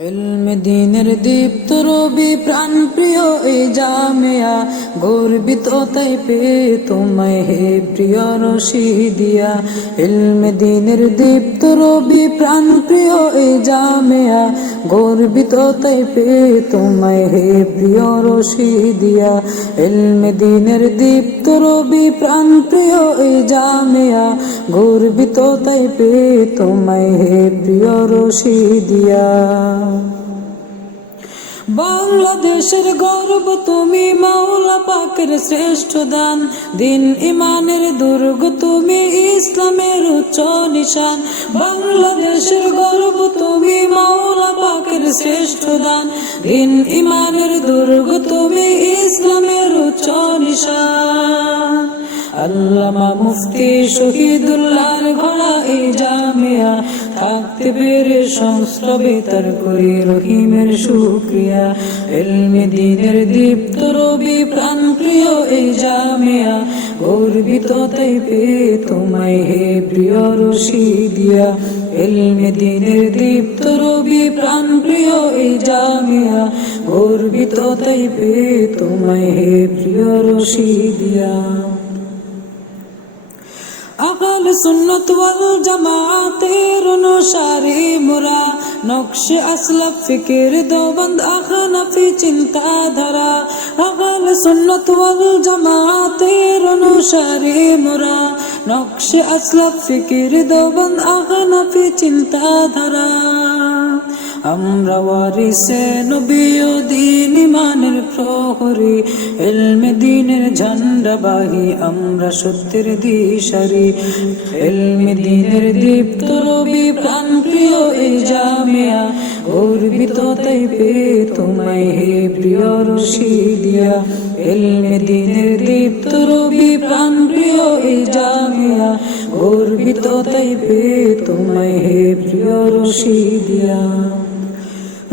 ইলমে দ্বীনের দীপ্ত রবি প্রাণ প্রিয় এই জামিয়া, গর্বিত তাই পেয়ে তোমায় হে প্রিয় রশিদিয়া। ইলমে দ্বীনের দীপ্ত রবি প্রাণ প্রিয় এই জামিয়া, গর্বিত তাই পেয়ে তোমায় হে প্রিয় রশিদিয়া। ইলমে দ্বীনের দীপ্ত রবি প্রাণ প্রিয় এই জামিয়া, গর্বিত তাই পেয়ে তোমায় হে প্রিয় রশিদিয়া। বাংলাদেশের গর্ব তুমি, মাওলা পাকের শ্রেষ্ঠ দান, দিন ইমানের দুর্গ তুমি, ইসলামের উচ্চ নিশান। বাংলাদেশের গর্ব তুমি, মাওলা পাকের শ্রেষ্ঠ দান, দিন ইমানের দুর্গ তুমি, ইসলামের উচ্চ নিশান। আল্লামা মুফতি শহীদুল্লাহর গড়া এই জামিয়া, থাকতে পেরে সংস্রবে তার করি রহিমের শুকরিয়া। ইলমে দ্বীনের দীপ্ত রবি প্রাণ প্রিয় এই জামিয়া, গর্বিত তাই পেয়ে তোমায় হে প্রিয় রশিদিয়া। ইলমে দ্বীনের দীপ্ত রবি প্রাণ প্রিয় এই জামিয়া, গর্বিত তাই পেয়ে তোমায় হে প্রিয় রশিদিয়া। আহলে সুন্নাত ওয়াল জামাতের অনুসারী মোরা, নকশে আসলাফ ফিকির দেওবন্দ আহনাফি চিন্তাধারা। আহলে সুন্নাত ওয়াল জামাতের অনুসারী মোরা, নকশে আসলাফ ফিকির দেওবন্দ আহনাফি চিন্তাধারা। আমরা ওয়ারিসে নবী ও দ্বীন ইমানের প্রহরী, ইলমে দ্বীনের ঝান্ডাবাহী আমরা সত্যের দিশারি। ইলমে দ্বীনের দীপ্ত রবি প্রাণ প্রিয় এই জামিয়া, গর্বিত তাই পেয়ে তোমায় হে প্রিয় রশিদিয়া। ইলমে দ্বীনের দীপ্ত রবি প্রাণ প্রিয় এই জামিয়া, গর্বিত তাই পেয়ে তোমায় হে প্রিয় রশিদিয়া।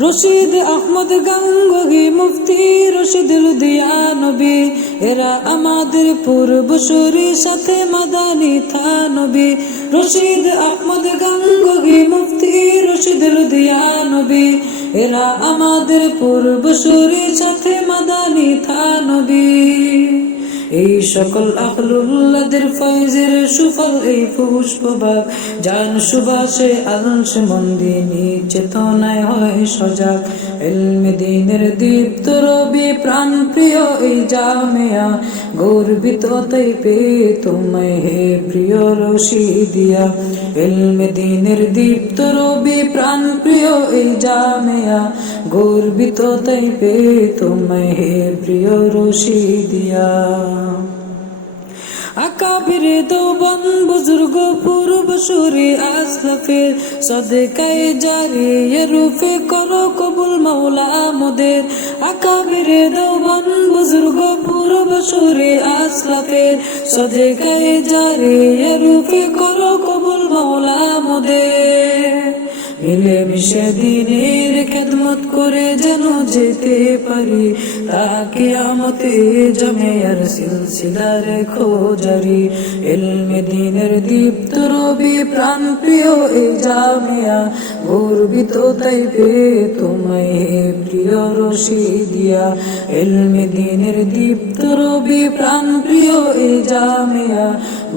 রশিদ আহমদ গাঙ্গোহী, মুফতি রশিদ লুধিয়ানবী, এরা আমাদের পূর্বসূরি সাথে মাদানী থানবী। রশিদ আহমদ গাঙ্গোহী, মুফতি রশিদ লুধিয়ানবী, এরা আমাদের পূর্বসূরি সাথে মাদানী থানবী। এই সকল আহলুল্লাহদের ফয়জের সুফল এই পুষ্পবাগ, জান সুবাসে আলস মন্দিনী চেতনায় হয় সজাগ। ইলমে দ্বীনের দীপ্ত রবি প্রাণ প্রিয় এই জামিয়া, গর্বিত তাই পেয়ে তোমায় হে প্রিয় রশিদিয়া। ইলমে দ্বীনের দীপ্ত রবি প্রাণ প্রিয় এই জামিয়া, গর্বিত তাই পেয়ে তোমায় হে প্রিয় রশিদিয়া। আকাবির দেওবন্দ বুজুর্গ পূর্বসূরি আসলাফের সদকায়ে জারিয়া রূপে করো কবুল মাওলা মোদের। আকাবির দেওবন্দ বুজুর্গ পূর্বসূরি আসলাফের সদকায়ে জারিয়া রূপে করো কবুল মাওলা মোদের। মিলে মিশে দ্বীনের খেদমত করে যেন যেতে পারি, তা কিয়ামতে জামিয়ার সিলসিলা রেখো জারি। ইলমে দ্বীনের দীপ্ত রবি প্রাণ প্রিয় এই জামিয়া, গর্বিত তাই পেয়ে তোমায় হে প্রিয় রশিদিয়া। ইলমে দ্বীনের দীপ্ত রবি প্রাণ প্রিয় এই জামিয়া,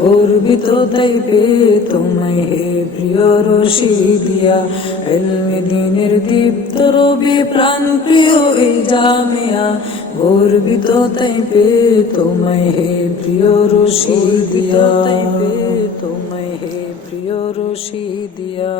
গর্বিত তাই পেয়ে তোমায় হে প্রিয় রশিদিয়া। ইলমে দ্বীনের দীপ্ত রবি প্রাণ প্রিয় এই জামিয়া, গর্বিত তাই পেয়ে তোমায় হে প্রিয় রশিদিয়া। তোমায় হে প্রিয় রশিদিয়া।